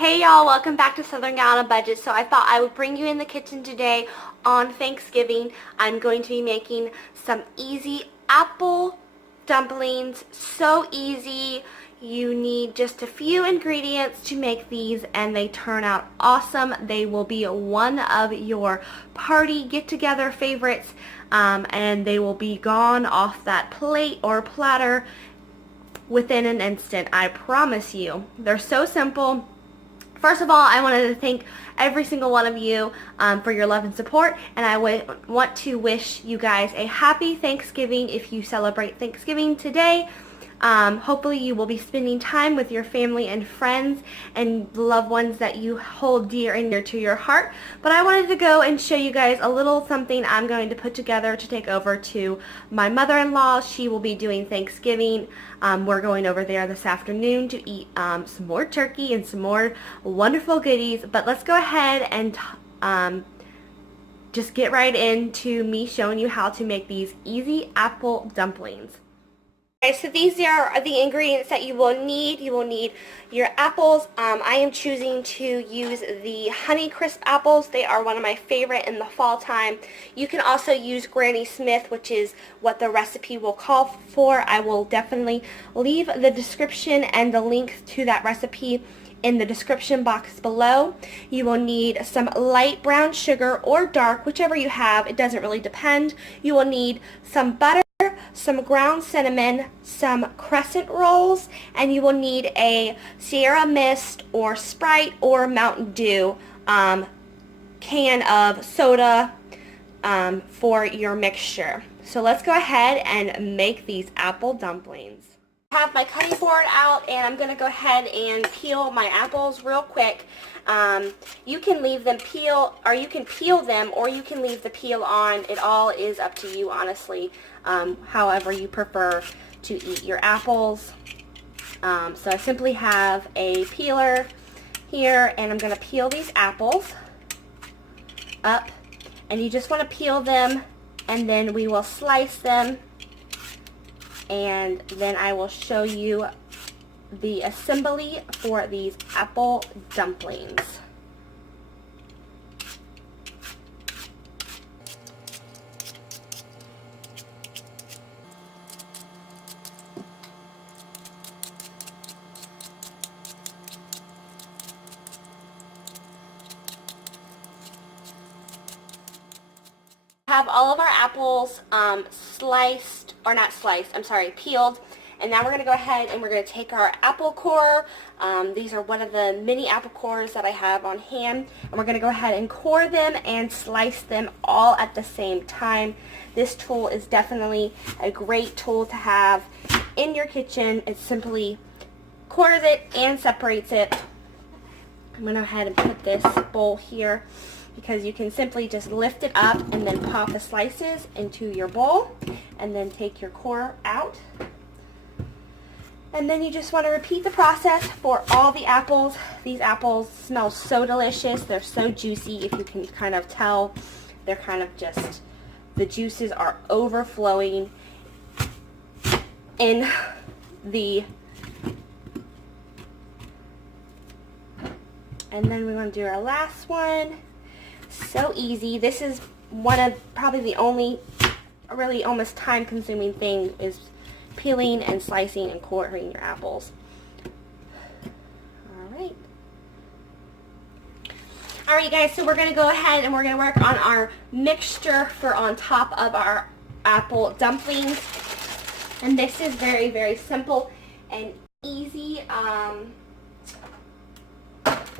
Hey y'all, welcome back to Southern Gal on a Budget. So I thought I would bring you in the kitchen today on Thanksgiving. I'm going to be making some easy apple dumplings. So easy. You need just a few ingredients to make these and they turn out awesome. They will be one of your party get-together favorites and they will be gone off that plate or platter within an instant. I promise you. They're so simple. First of all, I wanted to thank every single one of you for your love and support, and I want to wish you guys a happy Thanksgiving if you celebrate Thanksgiving today. Hopefully you will be spending time with your family and friends and loved ones that you hold dear and dear to your heart. But I wanted to go and show you guys a little something I'm going to put together to take over to my mother-in-law. She will be doing Thanksgiving. We're going over there this afternoon to eat some more turkey and some more wonderful goodies. But let's go ahead and just get right into me showing you how to make these easy apple dumplings. Okay, so these are the ingredients that you will need. You will need your apples. I am choosing to use the Honeycrisp apples. They are one of my favorite in the fall time. You can also use Granny Smith, which is what the recipe will call for. I will definitely leave the description and the link to that recipe in the description box below. You will need some light brown sugar or dark, whichever you have. It doesn't really depend. You will need some butter, some ground cinnamon, some crescent rolls, and you will need a Sierra Mist or Sprite or Mountain Dew can of soda for your mixture. So let's go ahead and make these apple dumplings. I have my cutting board out and I'm going to go ahead and peel my apples real quick. You can leave them peel, or you can peel them, or you can leave the peel on. It all is up to you, honestly, however you prefer to eat your apples. So I simply have a peeler here and I'm going to peel these apples up, and you just want to peel them and then we will slice them, and then I will show you the assembly for these apple dumplings. Have all of our apples sliced, or not sliced, I'm sorry, peeled. And now we're going to go ahead and we're going to take our apple core. These are one of the mini apple cores that I have on hand. And we're going to go ahead and core them and slice them all at the same time. This tool is definitely a great tool to have in your kitchen. It simply cores it and separates it. I'm going to go ahead and put this bowl here, because you can simply just lift it up and then pop the slices into your bowl and then take your core out. And then you just want to repeat the process for all the apples. These apples smell so delicious. They're so juicy. If you can kind of tell, they're kind of just, the juices are overflowing in the, and then we're going to do our last one. So easy. This is one of probably the only really almost time consuming thing, is peeling and slicing and coring your apples. Alright. Alright guys, so we're going to go ahead and we're going to work on our mixture for on top of our apple dumplings. And this is very, very simple and easy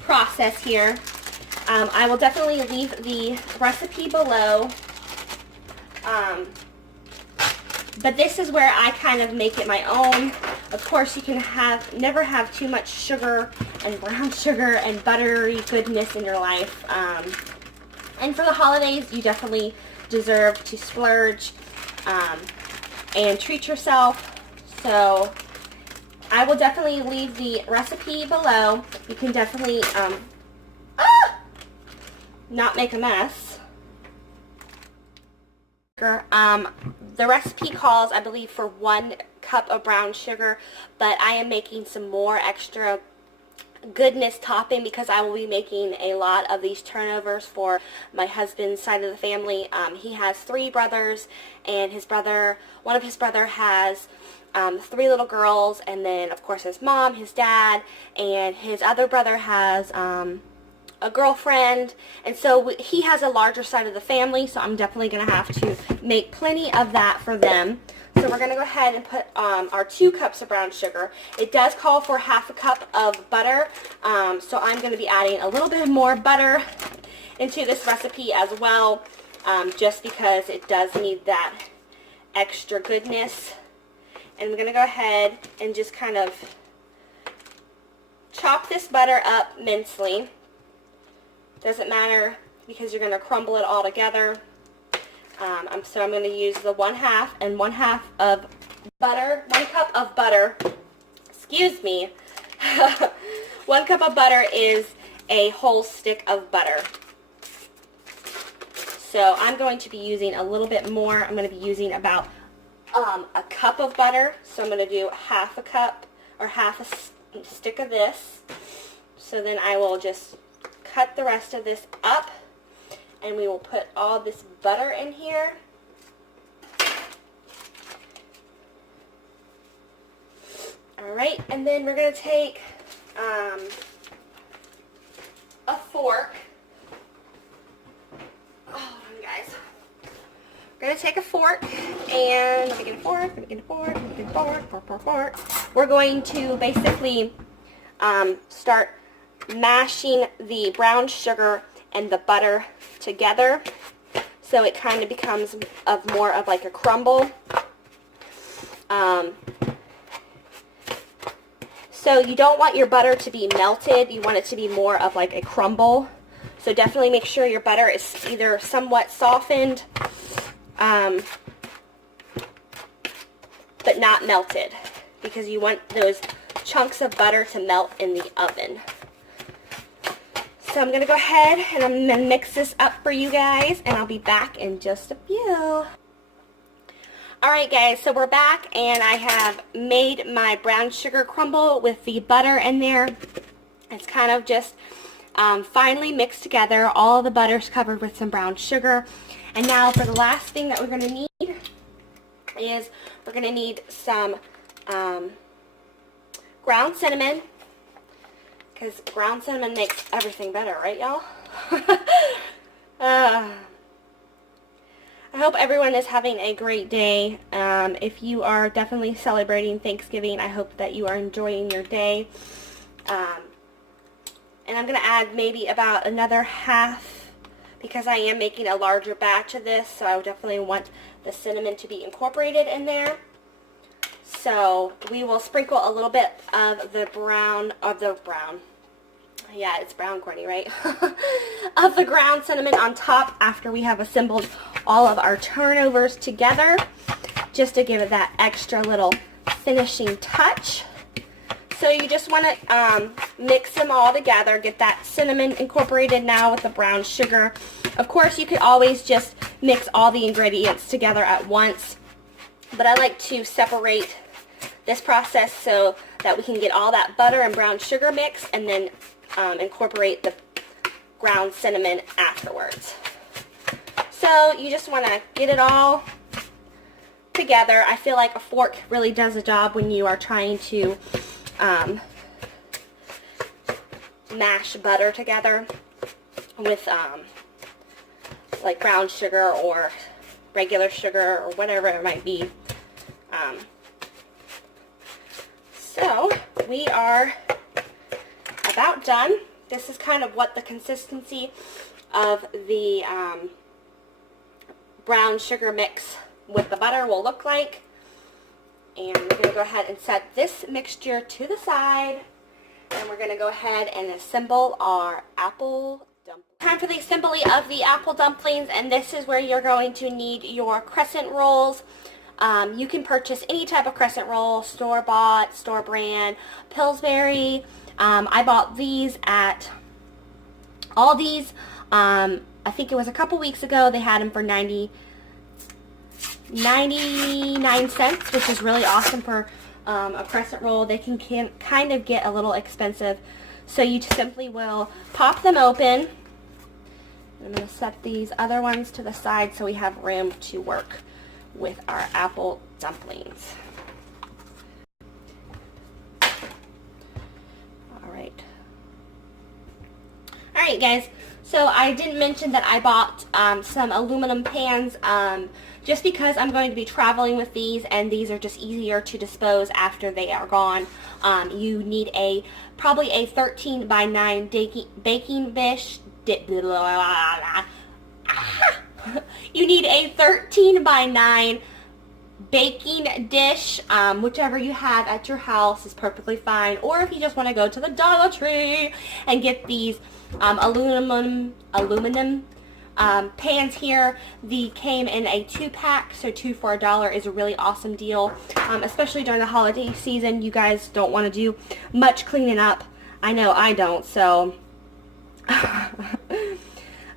process here. I will definitely leave the recipe below, but this is where I kind of make it my own. Of course, you can never have too much sugar and brown sugar and buttery goodness in your life. And for the holidays, you definitely deserve to splurge and treat yourself. So I will definitely leave the recipe below. You can definitely not make a mess. The recipe calls, I believe, for 1 cup of brown sugar, but I am making some more extra goodness topping because I will be making a lot of these turnovers for my husband's side of the family. He has 3 brothers, and one of his brother has 3 little girls, and then of course his mom, his dad, and his other brother has a girlfriend, and so he has a larger side of the family, so I'm definitely going to have to make plenty of that for them. So we're going to go ahead and put our 2 cups of brown sugar. It does call for ½ cup of butter, so I'm going to be adding a little bit more butter into this recipe as well, just because it does need that extra goodness. And I'm going to go ahead and just kind of chop this butter up mincely. Doesn't matter because you're going to crumble it all together. So I'm going to use the 1/2 and 1/2 of butter, 1 cup of butter, excuse me. 1 cup of butter is a whole stick of butter. So I'm going to be using a little bit more. I'm going to be using about a cup of butter. So I'm going to do ½ a cup or ½ a stick of this. So then I will just cut the rest of this up, and we will put all this butter in here. Alright, and then we're going to take a fork. Oh, hold on, guys. We're going to take a fork, and let me get a fork, let me get a fork, let me get a fork. We're going to basically start mashing the brown sugar and the butter together so it kind of becomes more of like a crumble. So you don't want your butter to be melted, you want it to be more of like a crumble. So definitely make sure your butter is either somewhat softened, but not melted, because you want those chunks of butter to melt in the oven. So I'm going to go ahead and I'm going to mix this up for you guys, and I'll be back in just a few. Alright guys, so we're back, and I have made my brown sugar crumble with the butter in there. It's kind of just finely mixed together. All the butter's covered with some brown sugar. And now for the last thing that we're going to need is we're going to need some ground cinnamon, because ground cinnamon makes everything better, right y'all? I hope everyone is having a great day. If you are definitely celebrating Thanksgiving, I hope that you are enjoying your day. And I'm going to add maybe about another half, because I am making a larger batch of this, so I definitely want the cinnamon to be incorporated in there. So we will sprinkle a little bit of the brown, yeah, it's brown, Courtney, right? of the ground cinnamon on top after we have assembled all of our turnovers together, just to give it that extra little finishing touch. So you just want to mix them all together, get that cinnamon incorporated now with the brown sugar. Of course, you could always just mix all the ingredients together at once, but I like to separate this process so that we can get all that butter and brown sugar mix, and then incorporate the ground cinnamon afterwards. So you just want to get it all together. I feel like a fork really does a job when you are trying to mash butter together with like brown sugar or regular sugar or whatever it might be. So we are about done. This is kind of what the consistency of the brown sugar mix with the butter will look like. And we're going to go ahead and set this mixture to the side, and we're going to go ahead and assemble our apple dumplings. Time for the assembly of the apple dumplings, and this is where you're going to need your crescent rolls. You can purchase any type of crescent roll, store-bought, store-brand, Pillsbury. I bought these at Aldi's. I think it was a couple weeks ago. They had them for 99 cents, which is really awesome for a crescent roll. They can kind of get a little expensive, So you simply will pop them open. I'm going to set these other ones to the side so we have room to work with our apple dumplings. Alright guys, so I didn't mention that I bought some aluminum pans just because I'm going to be traveling with these, and these are just easier to dispose after they are gone. You need probably a 13 by 9 baking dish. You need a 13 by 9 baking dish, whichever you have at your house is perfectly fine, or if you just want to go to the Dollar Tree and get these aluminum pans here. They came in a 2-pack, so 2 for $1 is a really awesome deal, especially during the holiday season. You guys don't want to do much cleaning up. I know I don't, so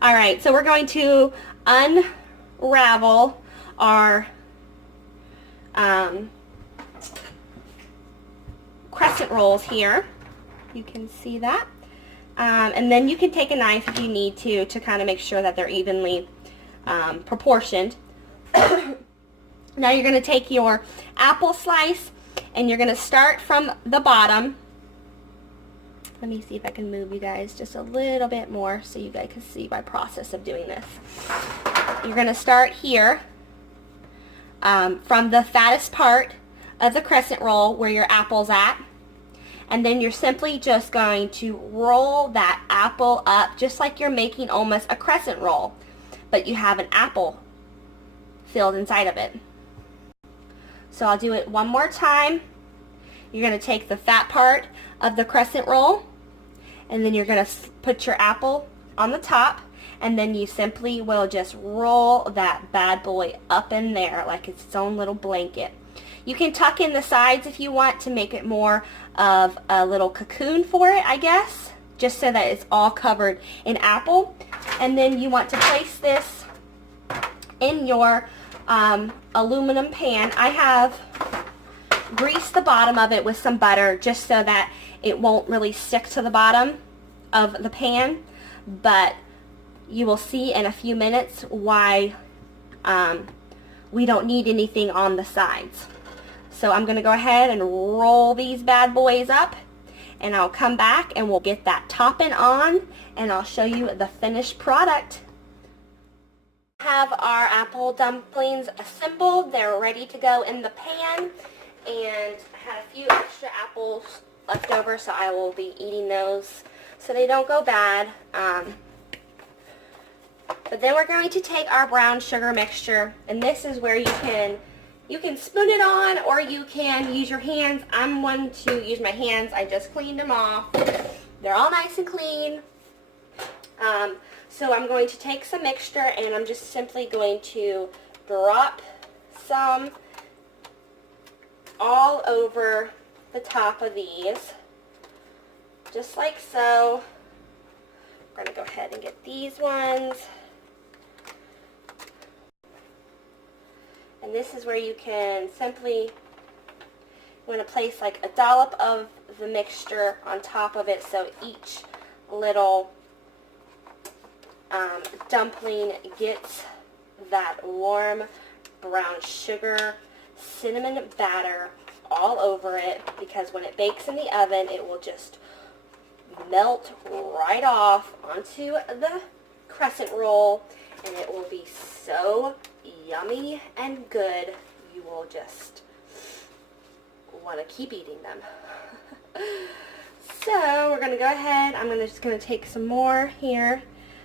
alright, so we're going to unravel our crescent rolls here. You can see that. And then you can take a knife if you need to kind of make sure that they're evenly proportioned. Now you're going to take your apple slice and you're going to start from the bottom. Let me see if I can move you guys just a little bit more so you guys can see my process of doing this. You're going to start here from the fattest part of the crescent roll where your apple's at. And then you're simply just going to roll that apple up just like you're making almost a crescent roll, but you have an apple filled inside of it. So I'll do it one more time. You're going to take the fat part of the crescent roll, and then you're going to put your apple on the top, and then you simply will just roll that bad boy up in there like it's its own little blanket. You can tuck in the sides if you want to make it more of a little cocoon for it, I guess, just so that it's all covered in apple. And then you want to place this in your aluminum pan. I have greased the bottom of it with some butter just so that it won't really stick to the bottom of the pan, but you will see in a few minutes why we don't need anything on the sides. So I'm going to go ahead and roll these bad boys up, and I'll come back and we'll get that topping on, and I'll show you the finished product. Have our apple dumplings assembled. They're ready to go in the pan, and I had a few extra apples left over, so I will be eating those so they don't go bad. But then we're going to take our brown sugar mixture, and this is where you can spoon it on, or you can use your hands. I'm one to use my hands. I just cleaned them off. They're all nice and clean. So I'm going to take some mixture, and I'm just simply going to drop some all over the top of these, just like so. We're going to go ahead and get these ones. And this is where you can simply, you want to place like a dollop of the mixture on top of it, so each little dumpling gets that warm brown sugar cinnamon batter all over it, because when it bakes in the oven it will just melt right off onto the crescent roll, and it will be so yummy and good. You will just want to keep eating them. So we're going to go ahead. I'm just going to take some more here.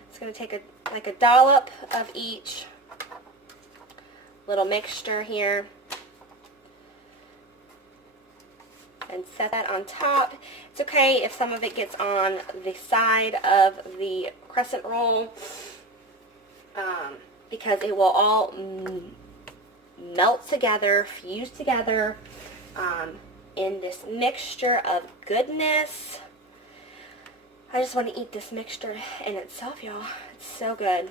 It's going to take like a dollop of each little mixture here, and set that on top. It's okay if some of it gets on the side of the crescent roll, because it will all melt together, fuse together in this mixture of goodness. I just want to eat this mixture in itself, y'all. It's so good.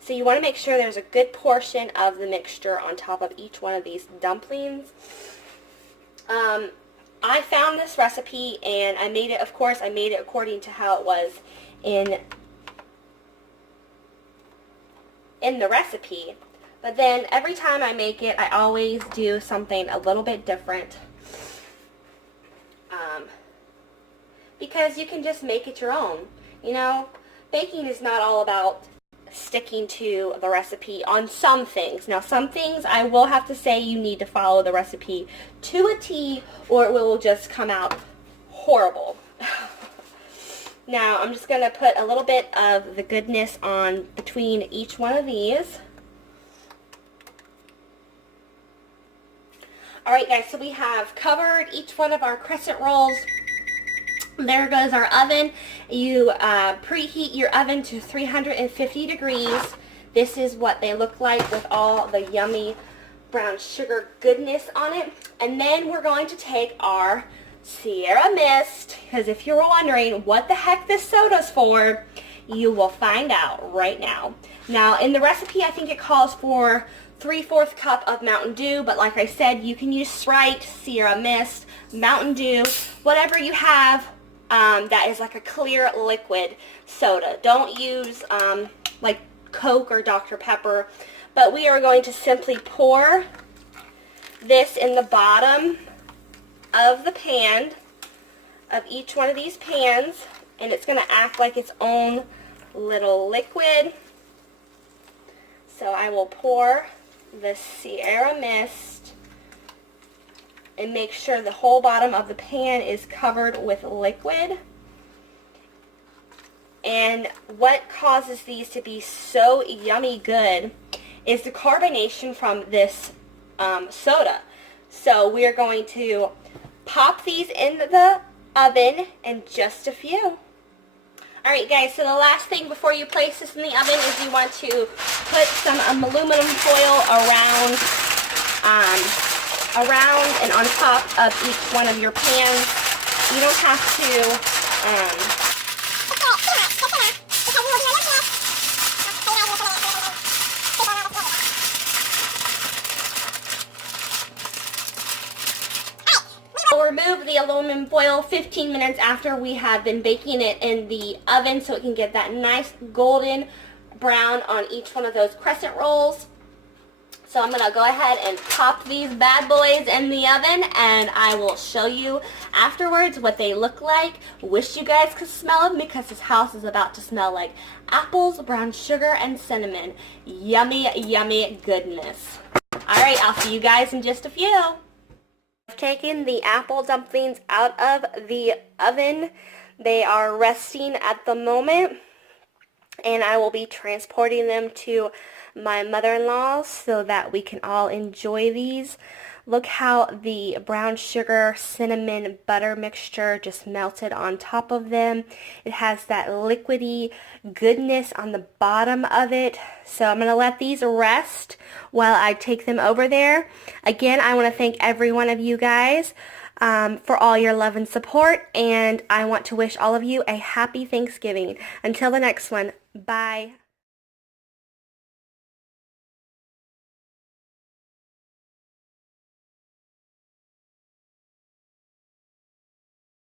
So you want to make sure there's a good portion of the mixture on top of each one of these dumplings. I found this recipe and I made it, of course, I made it according to how it was in the recipe. But then every time I make it, I always do something a little bit different. Because you can just make it your own. You know, baking is not all about sticking to the recipe on some things. Now, some things I will have to say you need to follow the recipe to a T or it will just come out horrible. Now, I'm just going to put a little bit of the goodness on between each one of these. Alright guys, so we have covered each one of our crescent rolls. There goes our oven. You preheat your oven to 350 degrees. This is what they look like with all the yummy brown sugar goodness on it. And then we're going to take our Sierra Mist, because if you're wondering what the heck this soda's for, you will find out right now. Now, in the recipe, I think it calls for 3/4 cup of Mountain Dew, but like I said, you can use Sprite, Sierra Mist, Mountain Dew, whatever you have that is like a clear liquid soda. Don't use like Coke or Dr. Pepper, but we are going to simply pour this in the bottom of the pan, of each one of these pans, and it's going to act like its own little liquid. So I will pour the Sierra Mist and make sure the whole bottom of the pan is covered with liquid. And what causes these to be so yummy good is the carbonation from this soda. So we're going to pop these in the oven in just a few. Alright guys, so the last thing before you place this in the oven is you want to put some aluminum foil around and on top of each one of your pans. You don't have to We'll remove the aluminum foil 15 minutes after we have been baking it in the oven so it can get that nice golden brown on each one of those crescent rolls. So I'm going to go ahead and pop these bad boys in the oven and I will show you afterwards what they look like. Wish you guys could smell them because this house is about to smell like apples, brown sugar, and cinnamon. Yummy, yummy goodness. Alright, I'll see you guys in just a few. I've taken the apple dumplings out of the oven. They are resting at the moment, and I will be transporting them to my mother-in-law so that we can all enjoy these. Look how the brown sugar cinnamon butter mixture just melted on top of them. It has that liquidy goodness on the bottom of it. So I'm going to let these rest while I take them over there. Again, I want to thank every one of you guys for all your love and support, and I want to wish all of you a happy Thanksgiving. Until the next one, bye.